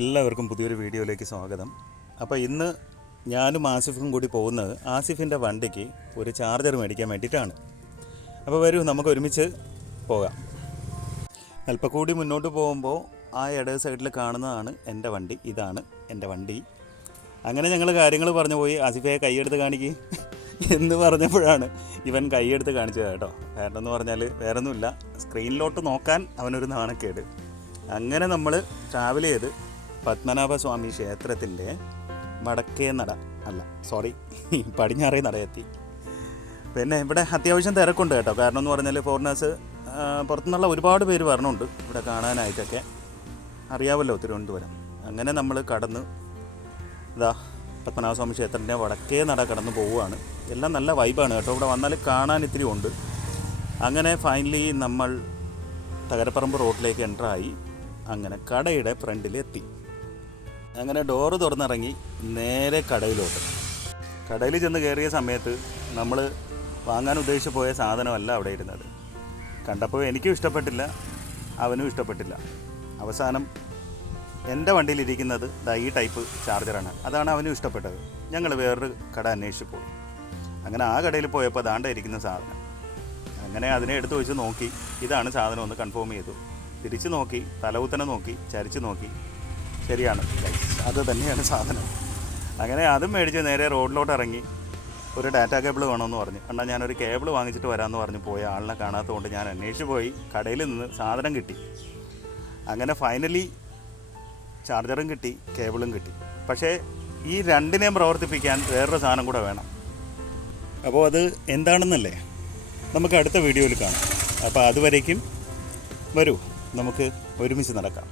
എല്ലാവർക്കും പുതിയൊരു വീഡിയോയിലേക്ക് സ്വാഗതം. അപ്പോൾ ഇന്ന് ഞാനും ആസിഫും കൂടി പോകുന്നത് ആസിഫിൻ്റെ വണ്ടിക്ക് ഒരു ചാർജർ മേടിക്കാൻ വേണ്ടിയിട്ടാണ്. അപ്പോൾ വരൂ, നമുക്ക് ഒരുമിച്ച് പോകാം. അല്പം കൂടി മുന്നോട്ട് പോകുമ്പോൾ ആ ഇടത് സൈഡിൽ കാണുന്നതാണ് എൻ്റെ വണ്ടി. ഇതാണ് എൻ്റെ വണ്ടി. അങ്ങനെ ഞങ്ങൾ കാര്യങ്ങൾ പറഞ്ഞു പോയി. ആസിഫയെ കൈയെടുത്ത് കാണിക്കുക എന്ന് പറഞ്ഞപ്പോഴാണ് ഇവൻ കൈയെടുത്ത് കാണിച്ചത് കേട്ടോ. കാരണം എന്ന് പറഞ്ഞാൽ വേറൊന്നുമില്ല, സ്ക്രീനിലോട്ട് നോക്കാൻ അവനൊരു നാണക്കേട്. അങ്ങനെ നമ്മൾ ട്രാവൽ ചെയ്ത് പത്മനാഭസ്വാമി ക്ഷേത്രത്തിൻ്റെ വടക്കേ നട പടിഞ്ഞാറേ നടയെത്തി. പിന്നെ ഇവിടെ അത്യാവശ്യം തിരക്കുണ്ട് കേട്ടോ. കാരണം എന്ന് പറഞ്ഞാൽ ഫോറിനേഴ്സ് പുറത്തുനിന്നുള്ള ഒരുപാട് പേര് വരണുണ്ട് ഇവിടെ കാണാനായിട്ടൊക്കെ. അറിയാമല്ലോ തിരുവനന്തപുരം. അങ്ങനെ നമ്മൾ കടന്ന് പത്മനാഭസ്വാമി ക്ഷേത്രത്തിൻ്റെ വടക്കേ നട കടന്ന് പോവുകയാണ്. എല്ലാം നല്ല വൈബാണ് കേട്ടോ. ഇവിടെ വന്നാൽ കാണാൻ ഇത്തിരി ഉണ്ട്. അങ്ങനെ ഫൈനലി നമ്മൾ തകരപ്പറമ്പ് റോഡിലേക്ക് എൻ്ററായി. അങ്ങനെ കടയുടെ ഫ്രണ്ടിലെത്തി. അങ്ങനെ ഡോറ് തുറന്നിറങ്ങി നേരെ കടയിലോട്ട്. കടയിൽ ചെന്ന് കയറിയ സമയത്ത് നമ്മൾ വാങ്ങാൻ ഉദ്ദേശിച്ച് പോയ സാധനമല്ല അവിടെ ഇരുന്നത്. കണ്ടപ്പോൾ എനിക്കും ഇഷ്ടപ്പെട്ടില്ല, അവനും ഇഷ്ടപ്പെട്ടില്ല. അവസാനം എൻ്റെ വണ്ടിയിലിരിക്കുന്നത് ഈ ടൈപ്പ് ചാർജറാണ്. അതാണ് അവനും ഇഷ്ടപ്പെട്ടത്. ഞങ്ങൾ വേറൊരു കട അന്വേഷിച്ച് പോയി. അങ്ങനെ ആ കടയിൽ പോയപ്പോൾ അതാണ്ട് ഇരിക്കുന്ന സാധനം. അങ്ങനെ അതിനെ എടുത്ത് വെച്ച് നോക്കി. ഇതാണ് സാധനം, ഒന്ന് കൺഫേം ചെയ്തു. തിരിച്ച് നോക്കി, തലകുത്തനെ നോക്കി, ചരിച്ച് നോക്കി. ശരിയാണ്, അത് തന്നെയാണ് സാധനം. അങ്ങനെ അതും മേടിച്ച് നേരെ റോഡിലോട്ട് ഇറങ്ങി. ഒരു ഡാറ്റ കേബിൾ വേണമെന്ന് പറഞ്ഞു. എന്നാൽ ഞാനൊരു കേബിൾ വാങ്ങിച്ചിട്ട് വരാമെന്ന് പറഞ്ഞ് പോയ ആളിനെ കാണാത്തതുകൊണ്ട് ഞാൻ അന്വേഷിച്ച് പോയി. കടയിൽ നിന്ന് സാധനം കിട്ടി. അങ്ങനെ ഫൈനലി ചാർജറും കിട്ടി, കേബിളും കിട്ടി. പക്ഷേ ഈ രണ്ടിനെയും പ്രവർത്തിപ്പിക്കാൻ വേറൊരു സാധനം കൂടെ വേണം. അപ്പോൾ അത് എന്താണെന്നല്ലേ നമുക്ക് അടുത്ത വീഡിയോയിൽ കാണാം. അപ്പോൾ അതുവരേക്കും വരൂ, നമുക്ക് ഒരുമിച്ച് നടക്കാം.